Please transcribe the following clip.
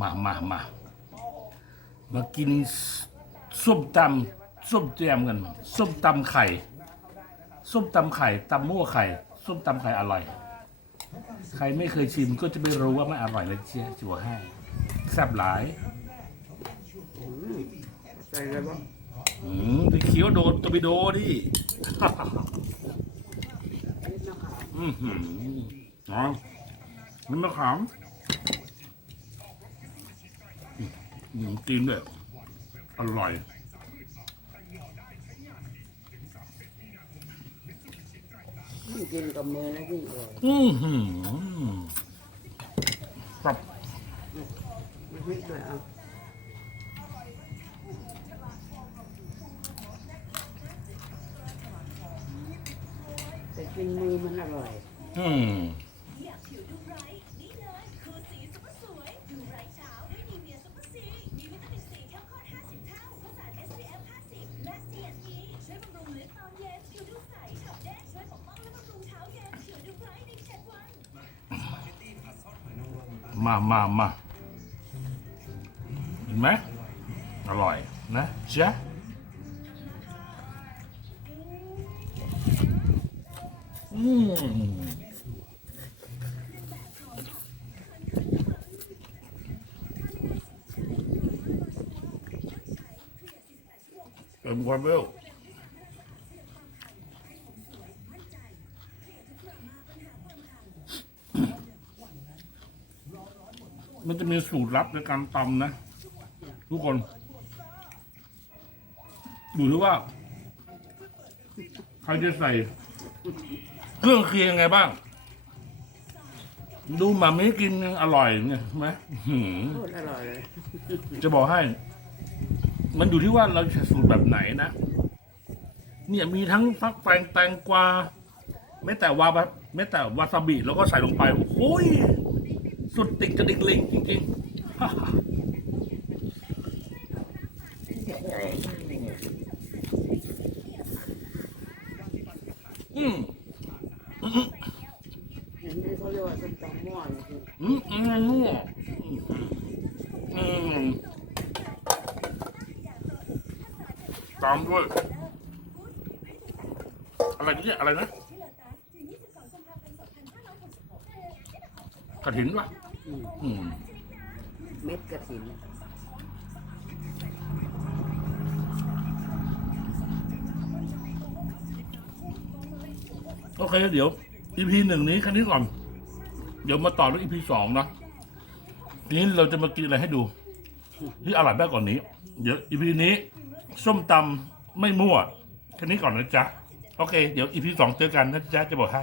มามามามากินส้มตำส้มแจมกันส้มตำไข่ส้มตำไข่ตำมั่วไข่ส้มตำไข่อร่อย ใครไม่เคยชิมก็จะไม่รู้ว่าไม่อร่อยเลยเชียจัวให้แซ่บหลายใส่อะไรบ้างอืมไปเคี้ยวโดนตวไปโดดินิดนะคะอือหืออ๋อมันมะขาม อืมกินด้วยอร่อย ยิ่งกินกับมือนะยิ่งอร่อยอือหือครับ มีพริกด้วยอะแต่กินมือมันอร่อย อืม มามามาเห็นไหมอร่อยนะจ๊ะอืมเต็มความเร็ว มันจะมีสูตรลับในการตำนะ ทุกคนดูที่ว่า ใครจะใส่ เครื่องเคียงยังไงบ้าง ดูหมามิกินยังอร่อยเนี่ยเห็นไหมอื้อหือโคตรอร่อยเลย จะบอกให้ มันอยู่ที่ว่าเราจะสูตรแบบไหนนะ เนี่ยมีทั้งฟักแฟงแตงกวาแม้แต่วาบะแม้แต่วาซาบิเราก็ใส่ลงไป โอ้ย สุดติ่งกระดิ่งลิงจริงๆ อืมอย่างนี้เขาเรียกว่าส้มตำหม้อจริงอืมอืมนัวอืมตามด้วย อะไรเนี่ยอะไรนะกระถินปะ อืมเม็ดกระถินโอเคเดี๋ยว EP หนึ่งนี้แค่นี้ก่อน เดี๋ยวมาต่อด้วย EP สองนะทีนี้เราจะมากินอะไรให้ดู ที่อร่อยมากกว่านี้ เดี๋ยว EP นี้ ส้มตำไม่มั่วแค่นี้ก่อนนะจ๊ะ โอเค เดี๋ยว EP สองเจอกันนะจ๊ะจะบอกให้